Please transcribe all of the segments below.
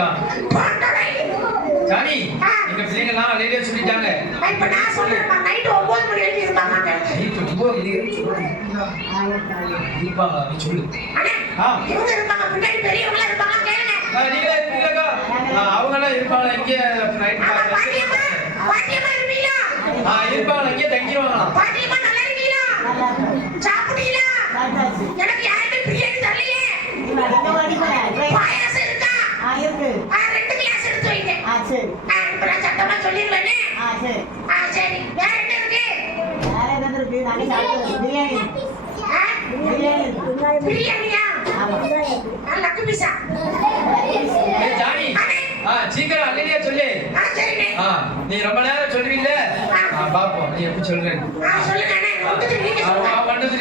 இருக்கான். ஜானி எங்க பிள்ளைங்கலாம் லேடியா சொல்லிட்டாங்க. இப்ப நான் சொல்றேன் நைட் 9 மணி வரைக்கும் இருப்பாங்க. நைட் 9 மணி இருப்பாங்க நீ சொல்லு. இவங்க இருப்பாங்க பின்னாடி பெரியவங்க இருப்பாங்க கேளுங்க. நீங்களே இருப்பீங்களா? அவங்கலாம் இருப்பாங்க இங்க நைட் பாட்டியம்மா இருப்பீங்களா? இருப்பாங்க இங்க தங்கிடுவாங்களா? பாட்டியம்மா நல்லா இருக்கீங்களா? சாப்பிட்டீங்களா? எனக்கு யாருமே பிரியாணி தரலையே. பாயாசம் இருக்கா? இருக்கு. 2 கிளாஸ் எடுத்து வைங்க. சரி. இப்ப நான் சத்தமா சொல்லிடுவேனே. சரி. சரி. வேற என்ன இருக்கு? வேற என்ன இருக்கு? நானே சாப்பிடுறேன். பிரியாணி. பிரியாணியா? லக்கு பீஸா. ஜானி சீக்கிரம் அல்லையா சொல்லு. சரிண்ணே. நீ ரொம்ப நேரம் சொல்லுவீல்ல பாப்போம் நீ எப்படி சொல்றேன். சொல்லுங்க அண்ணே. ஒன்று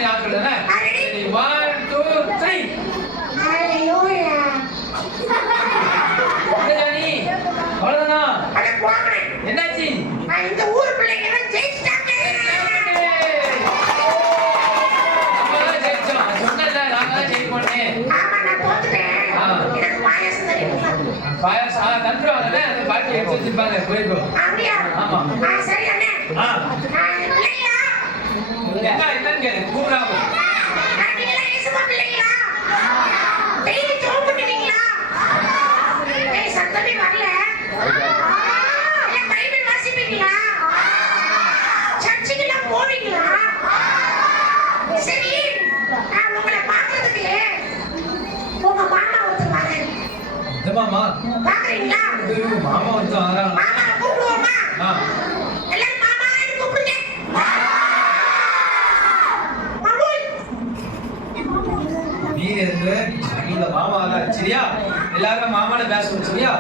நான் சொல்றேன். 1 2 3 ஹalleluya. ஜானி அவ்வளவுதானா? அட போங்கண்ணே. என்னாச்சு? இந்த ஊர் பிள்ளைங்க எல்லாம் ஜெயிச்சிட்டாங்க. நம்மளாம் ஜெயிச்சோம். சொன்னல நாங்களாம் ஜெயிப்போம்னே. ஆமா நான் தோத்துட்டேன். எனக்கு பாயாசம் தெரியுமா? பாயாசம் தந்துருவாங்கல்ல அந்த பாட்டி எடுத்து வச்சிருப்பாங்க போயிருக்கோம். அப்படியா? ஆமா. சரி அண்ணே. பிள்ளைங்களா? என்னன்னு கேளு கூப்பிடாம. நீங்களா இயேசுவா பிள்ளைங்களா? டெய்லி ஜெபம் பண்ணுவீங்களா? சத்தமே வரல. இல்ல பைபிள் வாசிப்பீங்களா? சர்ச்சுக்கெல்லாம் போவீங்களா? சரி நான் உங்களை பார்க்கிறதுக்கு உங்க மாமா ஒருத்தர் வராரு. இந்த மாமா பாக்குறீங்களா? மாமா வந்து வராங்க. மாமா கூப்பிடுவோமா? எல்லாரும் மாமான்னு கூப்பிடுங்க. மாமூல். நீ இருந்து இந்த மாமா வர சரியா? எல்லாரும் மாமாட பேசணும் சரியா?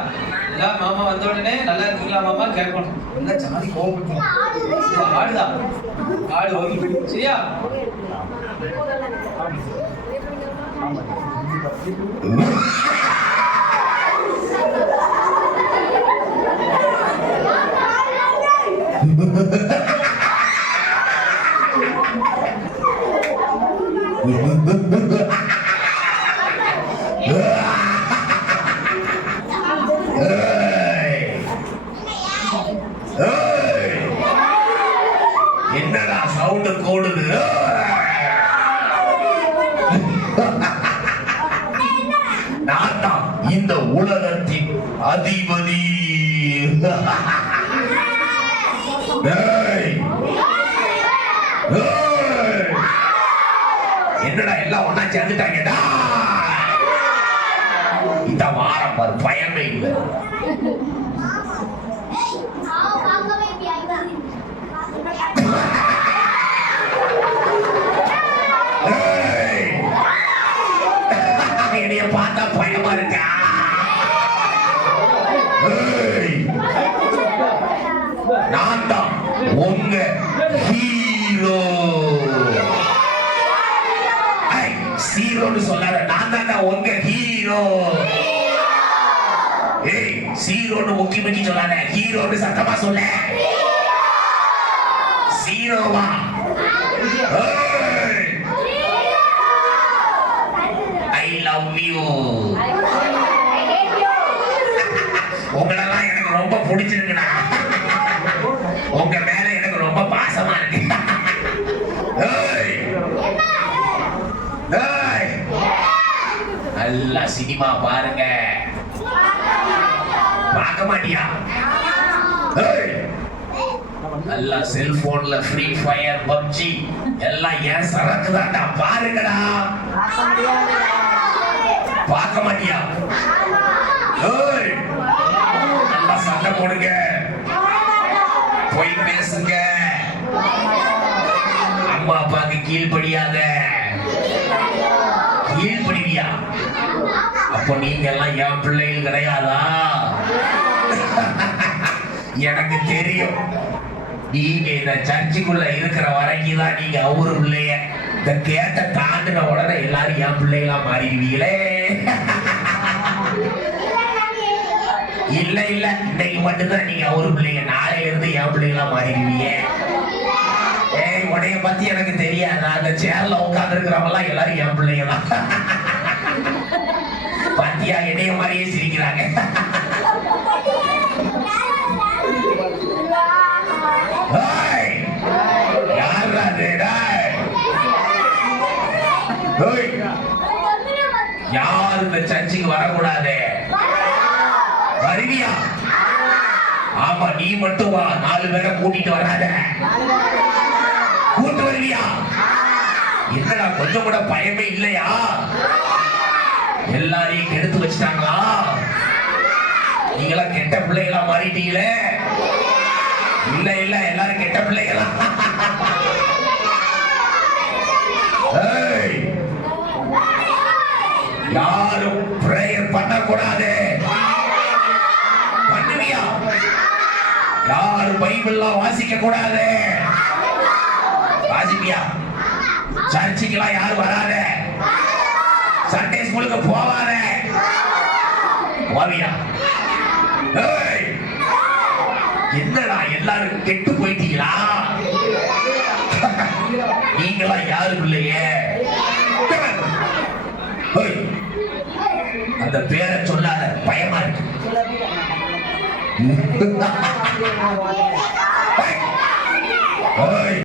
எல்லாரும் மாமா வந்த உடனே நல்லா இருக்கீங்களா மாமா கேட்கணும். எல்லாம் ஜாதி கோவப்பட்டு ஆடுதான் ஆடு ஓகே சரியா? என்னடா சவுண்ட் கோடுது? நான் தான் இந்த உலகத்தின் அதிபதி. என்னடா எல்லாம் ஒன்னா சேர்ந்துட்டாங்கடா. இந்த வாரம் பாரு பயமே இல்லை. என்னைய பார்த்தா பயமா இருக்கா? நான் தான் உங்க ஹீரோ. ஹீரோன்னு சொல்லாத, நான் தான் உங்க ஹீரோ. ஏய் ஹீரோன்னு முக்கி முக்கி சொல்லாத, ஹீரோன்னு சத்தமா சொல்ல. ஹீரோவா? I love you. உங்களெல்லாம் எனக்கு ரொம்ப பிடிச்சிருக்குடா. உங்க மேல எனக்கு ரொம்ப பாசமா இருக்கு. நல்லா சினிமா பாருங்க. பார்க்க மாட்டியா? நல்லா செல்போன்ல ஃப்ரீ ஃபயர் பப்ஜி எல்லாம் ஏன் சரக்குதாண்டா பாருங்கடா. பார்க்க மாட்டியா? நல்லா சண்டை போடுங்க, போய் பேசுங்க, அம்மா அப்பாக்கு கீழ்படியாத. கீழ்படிவியா? அப்போ நீங்க எல்லாம் என் பிள்ளைகள் கிடையாதா? எனக்கு தெரியும். நீங்க இந்த சர்ச்சுக்குள்ள இருக்கிற வரைக்கும் தான் நீங்க அவரு பிள்ளைய. இந்த கேட்ட தாண்டின உடனே எல்லாரும் என் பிள்ளைகளா மாறிடுவீங்களே. இல்ல இல்ல, இன்னைக்கு மட்டும்தான் நீங்க அவரு பிள்ளைங்க, நாளையில இருந்து என் பிள்ளைகளா மாறிடுவீங்க. ஏய் உடைய பத்தி எனக்கு தெரியாதா? அந்த சேர்ல உட்கார்ந்து இருக்கிறவங்க எல்லாம் எல்லாரும் என் பிள்ளைங்களா. பத்தியா ஐயா என்னைய மாதிரியே சிரிக்கிறாங்க. ஏய், யார்ரா அது? டேய். ஏய், யாரும் இந்த சர்ச்சுக்கு வரக்கூடாது. வருவியா? ஆமா, நீ மட்டும் வா, 4 பேரை கூட்டிட்டு வராத. கூட்டு வருவியா? என்னடா கொஞ்சம் கூட பயமே இல்லையா? எல்லாரையும் கெடுத்து வச்சுட்டாங்களா? நீங்களா கெட்ட பிள்ளைகளா மாறிட்டீங்களே. இல்ல இல்ல, எல்லாரும் கெட்ட பிள்ளைகளா. ஏய், யாரும் பிரேயர் பண்ணக்கூடாது. பண்ணுவியா? யாரும் பைபிள்லாம் வாசிக்க கூடாது. வாசிப்பியா? சர்ச்சுக்கெல்லாம் யாரும் வராத. சண்டே ஸ்கூலுக்கு போவாத. போவியா? ஏய், என்னடா எல்லாரும் கெட்டு போயிட்டீங்களா? நீங்களா யாரும் இல்லையே. ஏய், அந்த பேரை சொல்லாத, பயமா இருக்கு. ஏய்,